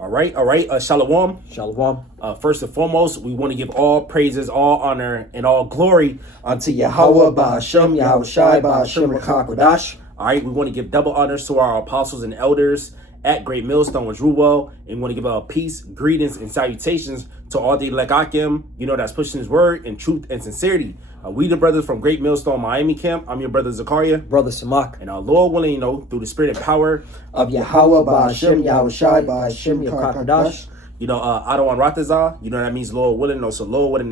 All right. Shalom. Shalom. First and foremost, we want to give all praises, all honor, and all glory unto Yahweh Ba'Hashem, Yahweh Shai Ba'Hashem Rakakwadash. All right, we want to give double honors to our apostles and elders at Great Millstone with Ruwell, and we want to give a peace, greetings, and salutations to all the Lekakim, that's pushing his word in truth and sincerity. We the brothers from Great Millstone Miami Camp. I'm your brother Zakaria. Brother Samak. And our Lord willing, through the spirit and power of Yahweh Ba'Hashem, Yahweh Shai Ba'Hashem Rakakwadash. Ado and Ratazah, that means Lord willing. So Lord willing,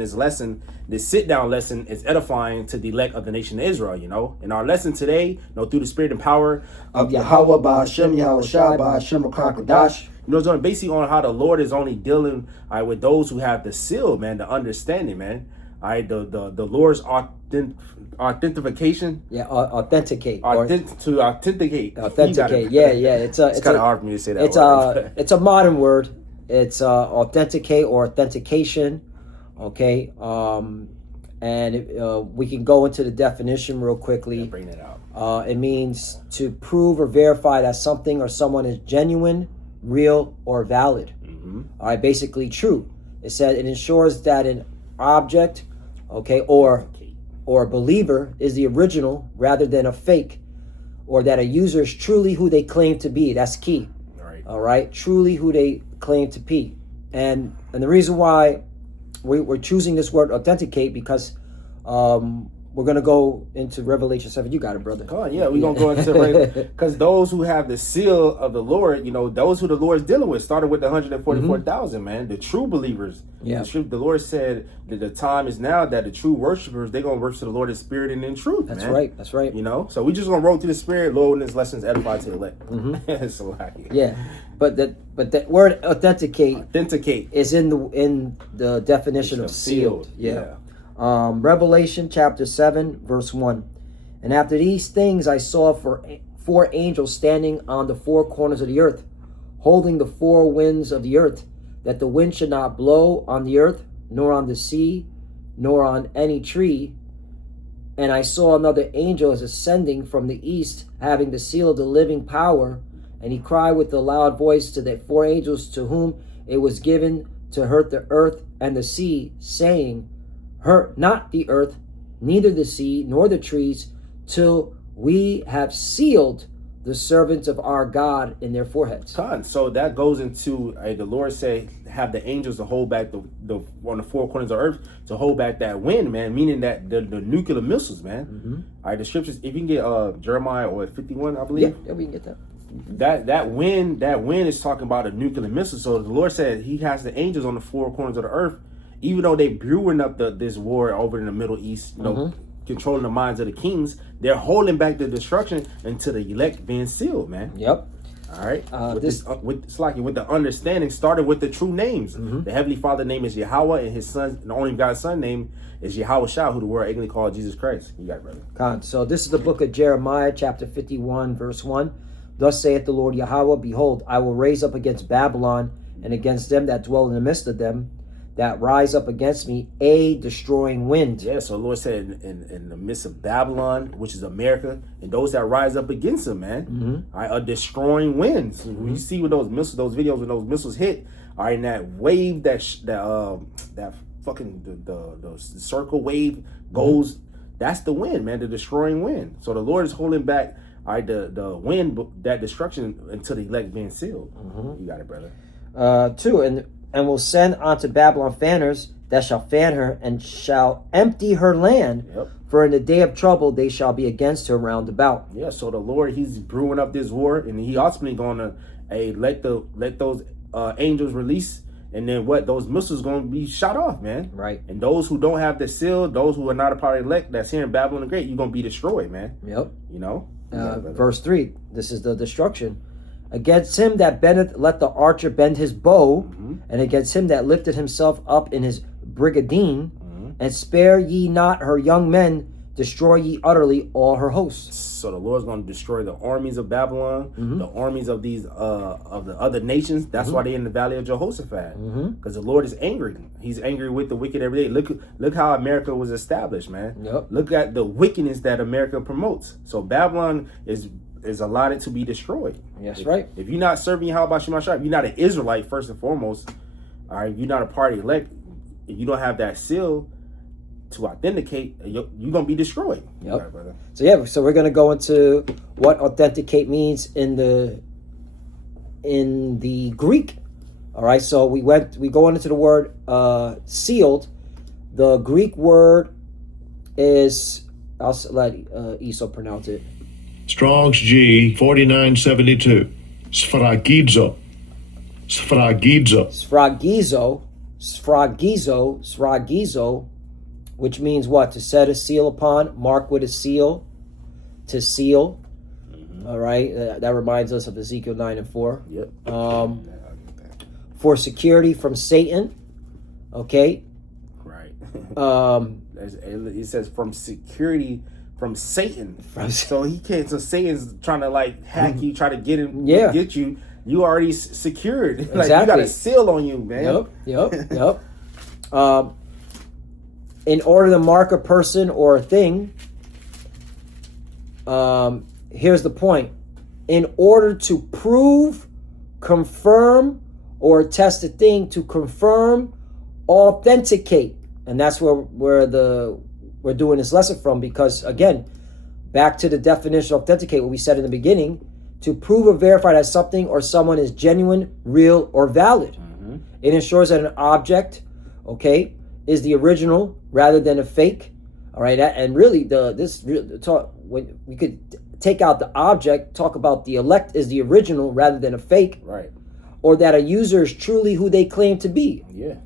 this sit-down lesson is edifying to the elect of the nation of Israel, In our lesson today, through the spirit and power of Yahweh Ba'Hashem, Yahweh Shai Ba'Hashem Rakakwadash. It's basically on how the Lord is only dealing with those who have the seal, man, the understanding, man. All right, the Lord's authentication. Yeah, authenticate. To authenticate. Authenticate. Yeah. It's kind of hard for me to say that. It's a modern word. It's authenticate or authentication. Okay. We can go into the definition real quickly. Yeah, bring that out. It means to prove or verify that something or someone is genuine, real, or valid. Mm-hmm. All right, basically true. It said it ensures that an object, or a believer is the original rather than a fake, or that a user is truly who they claim to be. That's key. All right, truly who they claim to be. And the reason why we're choosing this word authenticate, because we're going to go into Revelation 7. You got it, brother. Come on, yeah, we're going to go into because those who have the seal of the Lord, those who the Lord is dealing with, started with the 144,000, man, the true believers. Yeah. The Lord said that the time is now that the true worshipers, they're going to worship the Lord in spirit and in truth, That's man. right, that's right. So we just going to roll through the spirit, Lord, and this lesson is edified to the elect. Mm-hmm. So, yeah, but that word authenticate is in the definition of sealed. Yeah. Revelation chapter 7 verse 1. And after these things I saw four angels standing on the four corners of the earth, holding the four winds of the earth, that the wind should not blow on the earth, nor on the sea, nor on any tree. And I saw another angel as ascending from the east, having the seal of the living power, and he cried with a loud voice to the four angels to whom it was given to hurt the earth and the sea, saying, hurt not the earth, neither the sea, nor the trees, till we have sealed the servants of our God in their foreheads. So that goes into the Lord say, have the angels to hold back the on the four corners of earth, to hold back that wind, man, meaning that the nuclear missiles, man. Mm-hmm. All right, the scriptures, if you can get Jeremiah or 51, I believe. Yeah, we can get that. That wind is talking about a nuclear missile. So the Lord said he has the angels on the four corners of the earth, even though they brewing up this war over in the Middle East, controlling the minds of the kings, they're holding back the destruction until the elect being sealed, man. Yep. All right. With the understanding, started with the true names. Mm-hmm. The Heavenly Father name is Yahweh, and his son, the only God's son name is Yahweh Shah, who the world ignorantly called Jesus Christ. You got it, brother. So this is the book of Jeremiah, chapter 51, verse 1. Thus saith the Lord Yahweh, behold, I will raise up against Babylon and against them that dwell in the midst of them, that rise up against me, a destroying wind. Yeah, so the Lord said in the midst of Babylon, which is America, and those that rise up against him, man, Mm-hmm. all right, a destroying wind. So when you see when those missiles, those videos when those missiles hit, all right, and that wave, that fucking the circle wave goes, that's the wind, man, the destroying wind. So the Lord is holding back, all right, the wind, that destruction until the elect being sealed. Mm-hmm. You got it, brother. 2, and will send unto Babylon fanners that shall fan her, and shall empty her land. Yep. For in the day of trouble they shall be against her round about. Yeah, so the Lord, he's brewing up this war, and he ultimately going to let those angels release, and then those missiles going to be shot off, man. Right. And those who don't have the seal, those who are not a part of the elect, that's here in Babylon the Great, you're going to be destroyed, man. Yep. Verse 3, this is the destruction. Against him that bendeth, let the archer bend his bow, and against him that lifted himself up in his brigadine, and spare ye not her young men, destroy ye utterly all her hosts. So the Lord's going to destroy the armies of Babylon, the armies of these of the other nations. That's why they're in the valley of Jehoshaphat, because the Lord is angry. He's angry with the wicked every day. Look how America was established, man. Yep. Look at the wickedness that America promotes. So Babylon is is allotted to be destroyed. That's right. If you're not serving Yahweh Shema Shah, if you're not an Israelite first and foremost, all right, you're not a party elect. If you don't have that seal to authenticate, you're gonna be destroyed. Yep. Right, brother. So we're gonna go into what authenticate means in the Greek. All right. So we go into the word sealed. The Greek word is, I'll let Esau pronounce it. Strong's G 4972. Sphragizo. Sphragizo, which means what? To set a seal upon, mark with a seal, to seal. All right, that reminds us of Ezekiel 9:4. Yep. For security from Satan. Okay. Right. It says from security from Satan. So he can't. So Satan's trying to like hack you, try to get him, get you. You already secured. Like Exactly. you got a seal on you, man. Yep. In order to mark a person or a thing, here's the point. In order to prove, confirm, or attest a thing, to confirm, authenticate. And that's where we're doing this lesson from, because again, back to the definition of authenticate, what we said in the beginning, to prove or verify that something or someone is genuine, real, or valid. It ensures that an object, okay, is the original rather than a fake. All right, and really when we could take out the object, talk about the elect is the original rather than a fake. Right. Or that a user is truly who they claim to be. Yeah.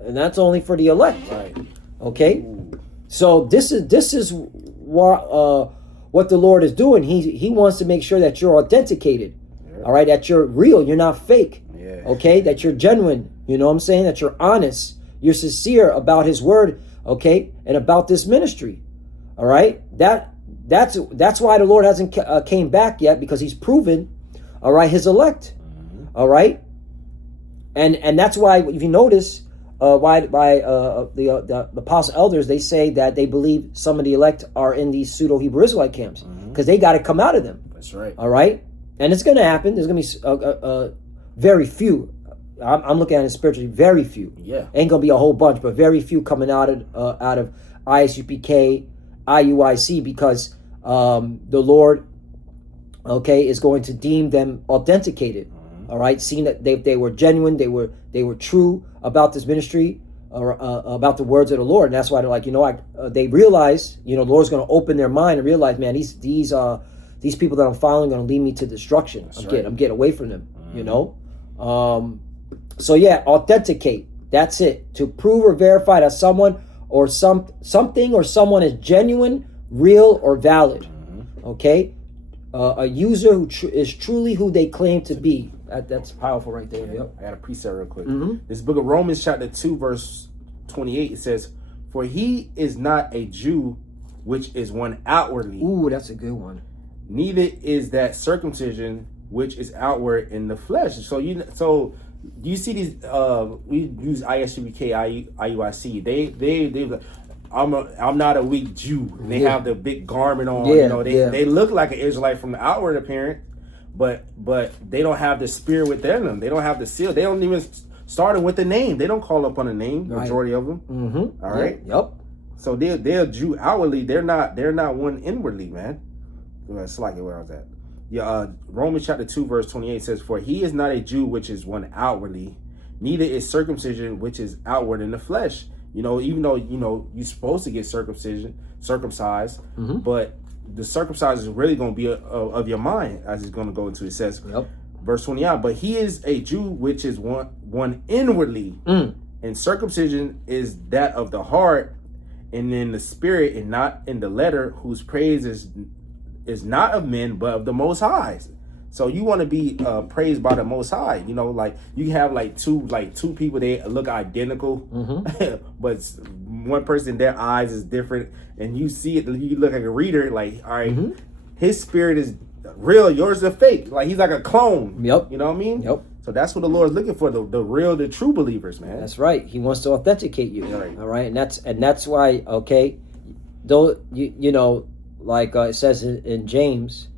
And that's only for the elect. Right. Okay. Ooh. So this is what the Lord is doing. He wants to make sure that you're authenticated. Yeah. All right, that you're real, you're not fake. Yeah. Okay, that you're genuine. You know what I'm saying? That you're honest, you're sincere about His word. Okay, and about this ministry. All right, that's why the Lord hasn't came back yet, because He's proven, all right, His elect. All right, and that's why, if you notice, why the apostle elders, they say that they believe some of the elect are in these pseudo Hebrew Israelite camps, because they got to come out of them. That's right. All right, and it's going to happen. There's going to be very few. I'm looking at it spiritually, very few. Yeah, ain't going to be a whole bunch, but very few coming out of ISUPK, IUIC, because the Lord, okay, is going to deem them authenticated. All right, seeing that they were genuine, they were true about this ministry, or about the words of the Lord, and that's why they're like, they realize, the Lord's going to open their mind and realize, man, these people that I'm following are going to lead me to destruction. I'm getting away from them. So yeah, authenticate. That's it. To prove or verify that someone or something or someone is genuine, real, or valid. Okay, a user who is truly who they claim to be. That's powerful right there. Yep. I got a precept real quick. This book of Romans chapter 2 verse 28, it says, "For he is not a Jew, which is one outwardly." Ooh, that's a good one. "Neither is that circumcision, which is outward in the flesh." So you see these we use ISUBK, IUIC. They I'm not a weak Jew. And they have the big garment on. They look like an Israelite from the outward appearance. But they don't have the spirit within them. They don't have the seal. They don't even start with the name. They don't call upon a name. Right. Majority of them. All right. Yep. So they're Jew outwardly. They're not one inwardly, man. That's like where I was at. Yeah. Romans chapter 2 verse 28 says, "For he is not a Jew which is one outwardly, neither is circumcision which is outward in the flesh." Even though you're supposed to get circumcised, but the circumcised is really going to be of your mind, as it's going to go into. It says, verse 29, "But he is a Jew which is one inwardly, and circumcision is that of the heart, and in the spirit, and not in the letter, whose praise is not of men, but of the Most High." So you want to be praised by the Most High. Like you have two people, they look identical, but one person, their eyes is different, and you see it. You look like a reader, like, all right, his spirit is real, yours is fake. Like he's like a clone. Yep. You know what I mean? Yep. So that's what the Lord's looking for, the real, the true believers, man. That's right. He wants to authenticate you. Right. All right, and that's why. Okay, though like it says in James.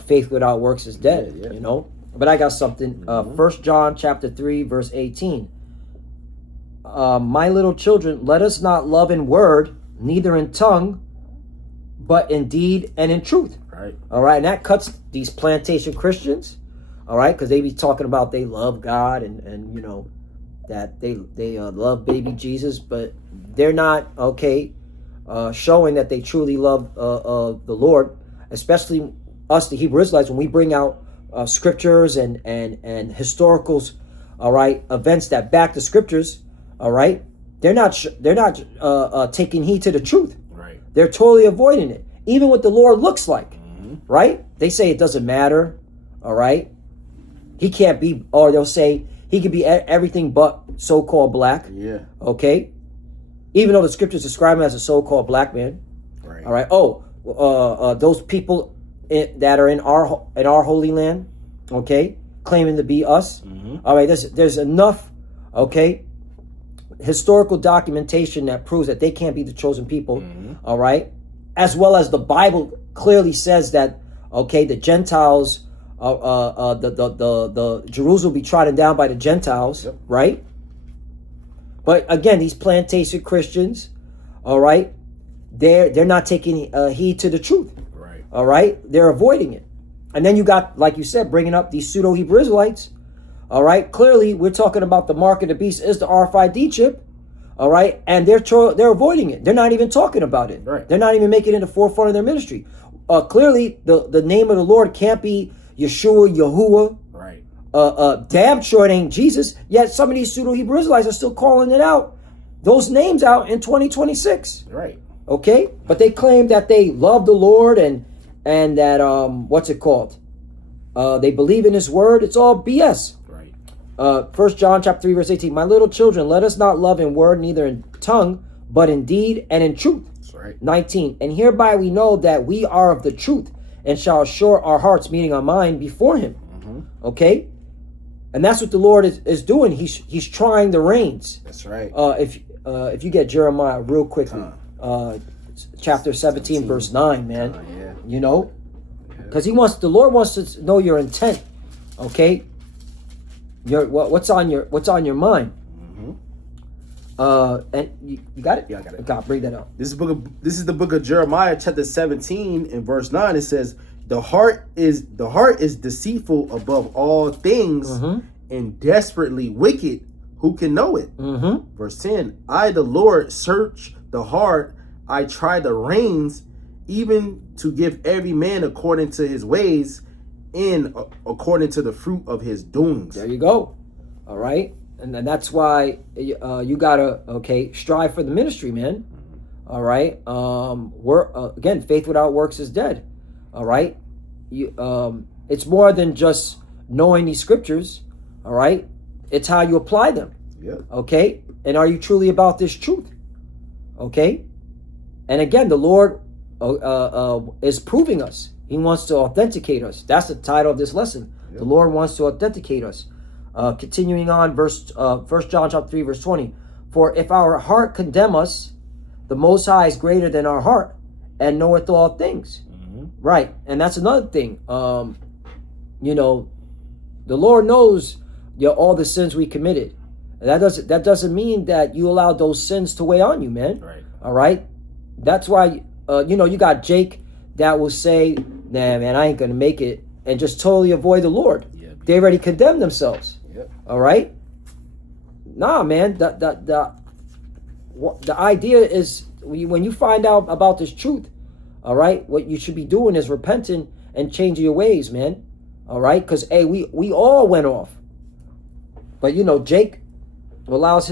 faith without works is dead. Yeah. You know. But I got something. 1 John chapter 3 verse 18. My little children, let us not love in word, neither in tongue, but in deed and in truth. Right. All right, and that cuts these plantation Christians. All right, because they be talking about they love God and you know that they love baby Jesus, but they're not showing that they truly love the Lord, especially us, the Hebrew Israelites, when we bring out scriptures and historicals, all right, events that back the scriptures, all right, they're not taking heed to the truth. Right. They're totally avoiding it, even what the Lord looks like. Right? They say it doesn't matter. All right, he can't be, or they'll say he could be everything but so-called black. Yeah. Okay, even though the scriptures describe him as a so-called black man. Right. All right. Those people that are in our holy land, okay, claiming to be us. All right, there's enough, okay, historical documentation that proves that they can't be the chosen people. All right, as well as the Bible clearly says that, okay, the Gentiles, the Jerusalem will be trodden down by the Gentiles. Yep. Right. But again, these plantation Christians, all right, they're not taking heed to the truth. Right. All right, they're avoiding it. And then you got, like you said, bringing up these pseudo Hebrew Israelites. All right, clearly we're talking about the mark of the beast is the RFID chip. All right, and they're avoiding it. They're not even talking about it. Right. They're not even making it in the forefront of their ministry. Clearly, the name of the Lord can't be Yeshua, Yahuwah. Right. Damn sure it ain't Jesus. Yet some of these pseudo Hebrew Israelites are still calling it out, those names out in 2026. Right. Okay, but they claim that they love the Lord and that what's it called? They believe in His word. It's all BS. Right. 1 John chapter 3 verse 18. My little children, let us not love in word, neither in tongue, but in deed and in truth. That's right. 19. And hereby we know that we are of the truth, and shall assure our hearts, meaning our mind, before Him. Okay, and that's what the Lord is doing. He's trying the reins. That's right. If you get Jeremiah real quickly, chapter 17 verse 9, man. Yeah. You know, because the Lord wants to know your intent. Okay, what's on your mind. And you got it? Yeah, I got it. God, bring that up. This is the book of Jeremiah, chapter 17, in verse 9. It says, The heart is deceitful above all things and desperately wicked. Who can know it? Verse 10. I, the Lord, search the heart. I try the reins, even to give every man according to his ways and according to the fruit of his doings. There you go. All right. And that's why you gotta strive for the ministry, man. All right. Again, faith without works is dead. All right. It's more than just knowing these scriptures. All right. It's how you apply them. Yeah. Okay. And are you truly about this truth? Okay. And again, the Lord is proving us. He wants to authenticate us. That's the title of this lesson. Yep. The Lord wants to authenticate us. Continuing on, 1 John chapter 3, verse 20. For if our heart condemn us, the Most High is greater than our heart and knoweth all things. Right. And that's another thing. You know, the Lord knows all the sins we committed. And that doesn't mean that you allow those sins to weigh on you, man. Right. All right. That's why, you got Jake that will say, nah, man, I ain't going to make it, and just totally avoid the Lord. Yeah. They already condemned themselves. Yep. All right. Nah, man. The idea is when you find out about this truth, all right, what you should be doing is repenting and changing your ways, man. All right, because we all went off, but Jake allows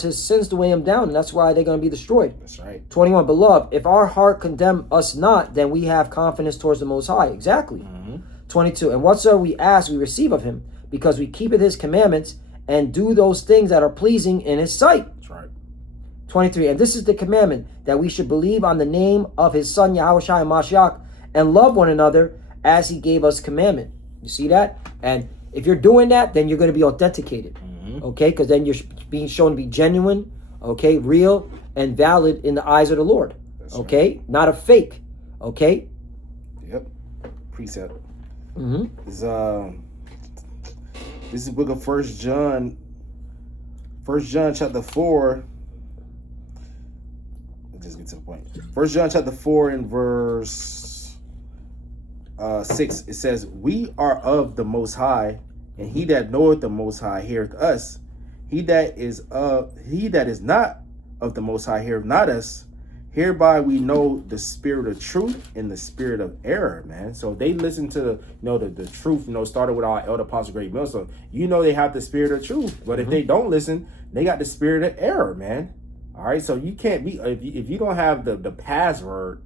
his sins to weigh him down, and that's why they're going to be destroyed. That's right. 21. Beloved, if our heart condemn us not, then we have confidence towards the Most High. Exactly. 22. And whatsoever we ask, we receive of Him, because we keepeth His commandments and do those things that are pleasing in His sight. That's right. 23. And this is the commandment, that we should believe on the name of His Son Yahushua Mashiach, and love one another as He gave us commandment. You see that? And if you're doing that, then you're going to be authenticated. Okay? Because then you're being shown to be genuine, okay, real, and valid in the eyes of the Lord. That's okay? Right. Not a fake. Okay? Yep. Precept. is this is the book of First John. First John chapter 4. Let's just get to the point. First John chapter 4 and verse 6. It says, "We are of the Most High, and he that knoweth the Most High heareth us. He that is not of the Most High heareth not us. Hereby we know the spirit of truth and the spirit of error," man. So they listen to the truth, started with our elder apostle Great Mill. So they have the spirit of truth. But if they don't listen, they got the spirit of error, man. All right. So you can't be if you don't have the password,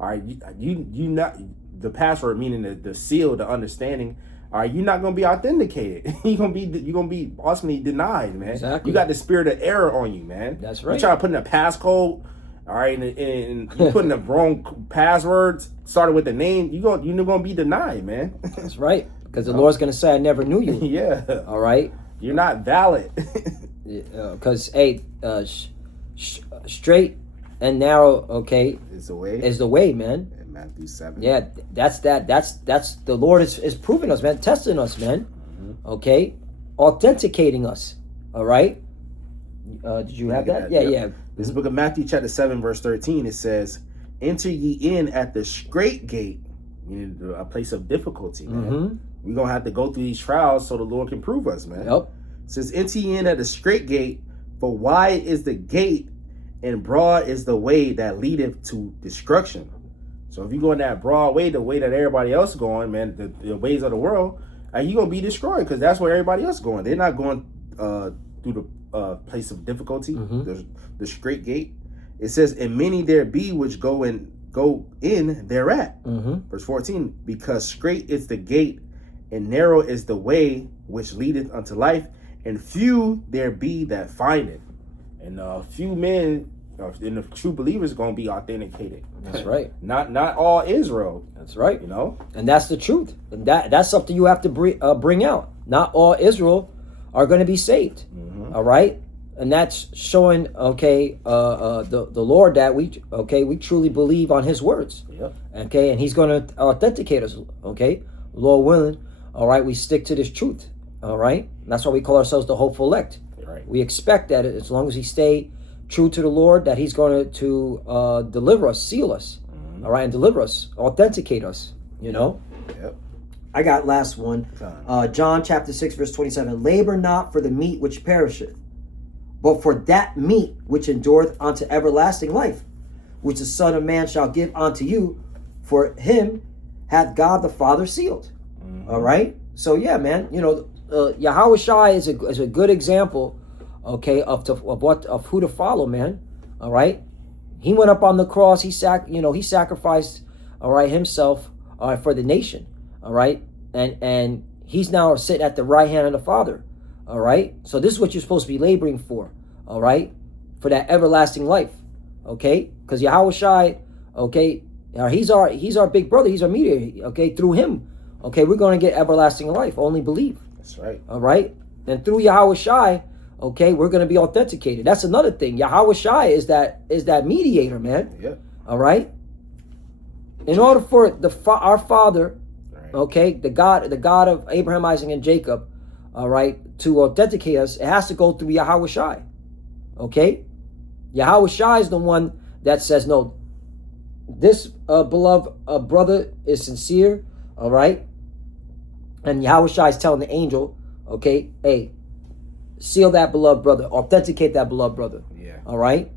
all right, you not the password, meaning the seal, the understanding. All right, you're not gonna be authenticated. You're gonna be ultimately denied, man. Exactly. You got the spirit of error on you, man. That's right. You try to put in a passcode. All right, and you putting the wrong passwords, started with the name, you're gonna be denied, man. That's right, because the Lord's gonna say, "I never knew you." Yeah. All right. You're not valid. Because straight and narrow, okay, is the way. Is the way, man. In Matthew 7. Yeah, that's the Lord is proving us, man, testing us, man. Okay, authenticating us. All right. Did you have that? Yeah. This book of Matthew chapter 7 verse 13, it says, "Enter ye in at the straight gate," meaning a place of difficulty, man. We're going to have to go through these trials so the Lord can prove us, man. Yep. It says, "Enter ye in at the straight gate, for wide is the gate, and broad is the way that leadeth to destruction." So if you go in that broad way, the way that everybody else is going, man, the ways of the world, you're going to be destroyed, because that's where everybody else is going. They're not going through the place of difficulty, the straight gate. It says, "And many there be which go in thereat." Verse 14, "Because straight is the gate, and narrow is the way which leadeth unto life, and few there be that find it." And few men and the true believers are going to be authenticated. That's right. Not all Israel. That's right. And that's the truth. And that's something you have to bring out. Not all Israel are going to be saved. All right. And that's showing, the Lord that we truly believe on his words. Yep. Okay. And he's going to authenticate us. Okay. Lord willing. All right. We stick to this truth. All right. And that's why we call ourselves the hopeful elect. Right. We expect that as long as we stay true to the Lord, that he's going to deliver us, seal us. All right. And deliver us, authenticate us, Yep. I got last one. John chapter 6, verse 27. "Labor not for the meat which perisheth, but for that meat which endureth unto everlasting life, which the Son of Man shall give unto you, for him hath God the Father sealed." All right. So yeah, man, Yahweh Shai is a good example, of who to follow, man. All right. He went up on the cross. He sacrificed, himself, for the nation. All right. And he's now sitting at the right hand of the Father. All right. So this is what you're supposed to be laboring for. All right. For that everlasting life. Okay. Because Yahweh Shai, he's our big brother. He's our mediator. Okay. Through him. Okay. We're going to get everlasting life. Only believe. That's right. All right. And through Yahweh Shai, we're going to be authenticated. That's another thing. Yahweh Shai is that mediator, man. Yeah. All right. In order for our Father, the God of Abraham, Isaac, and Jacob, all right, to authenticate us, it has to go through Yahweh Shai. Okay? Yahweh Shai is the one that says, no, this beloved brother is sincere, all right? And Yahweh Shai is telling the angel, hey, seal that beloved brother, authenticate that beloved brother. Yeah. All right?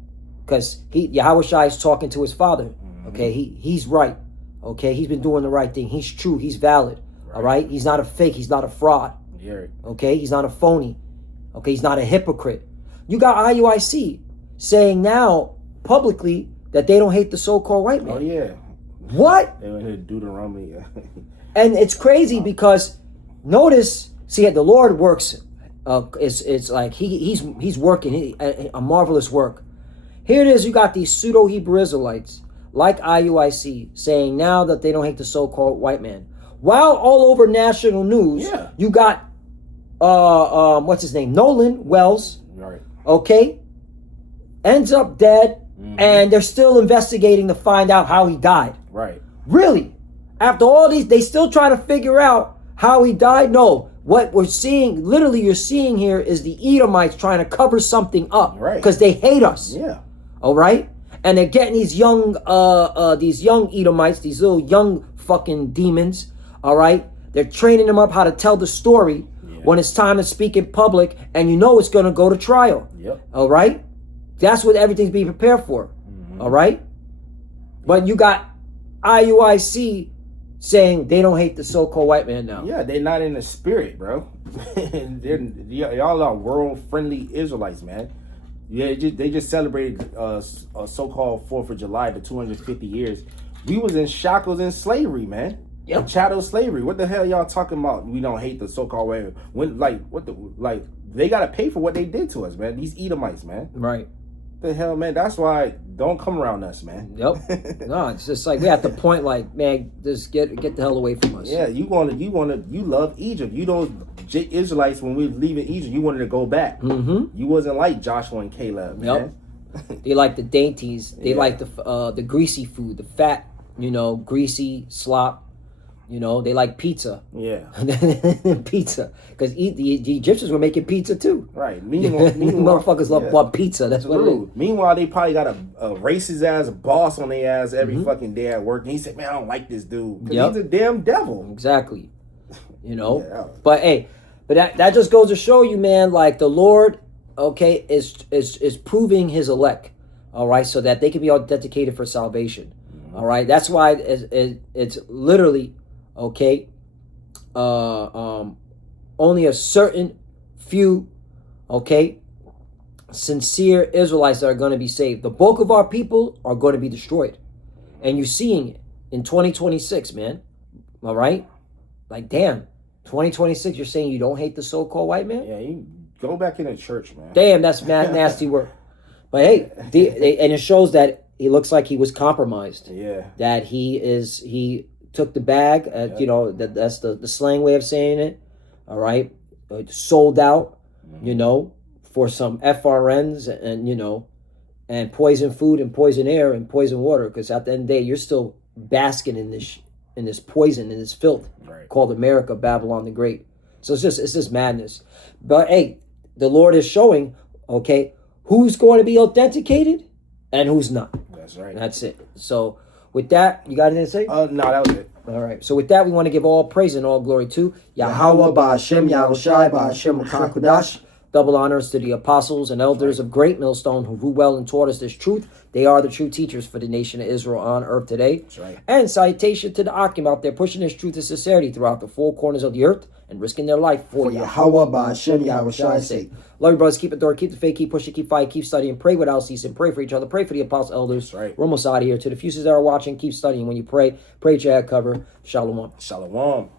Because Yahweh Shai is talking to his Father. Okay? He's right. Okay? He's been doing the right thing. He's true. He's valid. All right? He's not a fake. He's not a fraud. Yeah. Okay? He's not a phony. Okay? He's not a hypocrite. You got IUIC saying now publicly that they don't hate the so-called white man. Oh, yeah. What? They went here to Deuteronomy. And it's crazy because notice, see, the Lord works. It's like he's working a marvelous work. Here it is. You got these pseudo Hebrew Israelites like IUIC saying now that they don't hate the so-called white man. While all over national news, you got what's his name, Nolan Wells. Right. Okay, ends up dead, and they're still investigating to find out how he died. Right. Really? After all these, they still trying to figure out how he died. No, what we're seeing, literally you're seeing here is the Edomites trying to cover something up. Right. Because they hate us. Yeah. All right? And they're getting these young Edomites, these little young fucking demons. All right? They're training them up how to tell the story when it's time to speak in public, and you know it's going to go to trial. Yep. All right? That's what everything's being prepared for. All right? But you got IUIC saying they don't hate the so-called white man now. Yeah, they're not in the spirit, bro. Y'all are world-friendly Israelites, man. Yeah, they just celebrated a so-called 4th of July, the 250 years. We was in shackles and slavery, man. Yep. Chattel slavery. What the hell y'all talking about? We don't hate the so-called way. When they gotta pay for what they did to us, man. These Edomites, man. Right. The hell, man. That's why don't come around us, man. Yep. No, it's just like we're at the point, like, man, just get the hell away from us. Yeah, you love Egypt. You don't Israelites when we were leaving Egypt, you wanted to go back. Mm-hmm. You wasn't like Joshua and Caleb, man. Yep. They like the dainties. They like the greasy food, the fat, greasy slop. They like pizza. Yeah. Pizza. Because the Egyptians were making pizza too. Right. Meanwhile motherfuckers love pizza. That's what it is. Meanwhile, they probably got a racist ass boss on their ass every fucking day at work. And he said, man, I don't like this dude. Because he's a damn devil. Exactly. But hey, that just goes to show you, man, like the Lord, okay, is proving his elect. All right. So that they can be authenticated for salvation. All right. That's why it's literally, okay, only a certain few, okay, sincere Israelites that are going to be saved. The bulk of our people are going to be destroyed. And you're seeing it in 2026, man. All right? Like, damn, 2026, you're saying you don't hate the so-called white man? Yeah, you go back in the church, man. Damn, that's nasty work. But hey, and it shows that he looks like he was compromised. Yeah. That he took the bag, that's the slang way of saying it. All right, sold out, for some FRNs and poison food and poison air and poison water. Because at the end of the day, you're still basking in this poison, in this filth called America, Babylon the Great. So it's just madness. But hey, the Lord is showing, okay, who's going to be authenticated and who's not. That's right. That's it. So with that, you got anything to say? No, that was it. All right. So with that, we want to give all praise and all glory to Yahweh, Ba'Hashem, Yahushai, Ba'Hashem, Makakudash. Double honors to the apostles and elders of Great Millstone who ruled well and taught us this truth. They are the true teachers for the nation of Israel on earth today. That's right. And salutation to the Akim out there pushing this truth and sincerity throughout the four corners of the earth and risking their life for Yahweh, Ba'Hashem, Yahushai's sake. Love you, brothers. Keep it door, keep the faith, keep pushing, keep fighting, keep studying, pray without ceasing, pray for each other, pray for the apostles, elders. That's right. We're almost out of here. To the fuses that are watching, keep studying. When you pray at your head cover. Shalom. Shalom.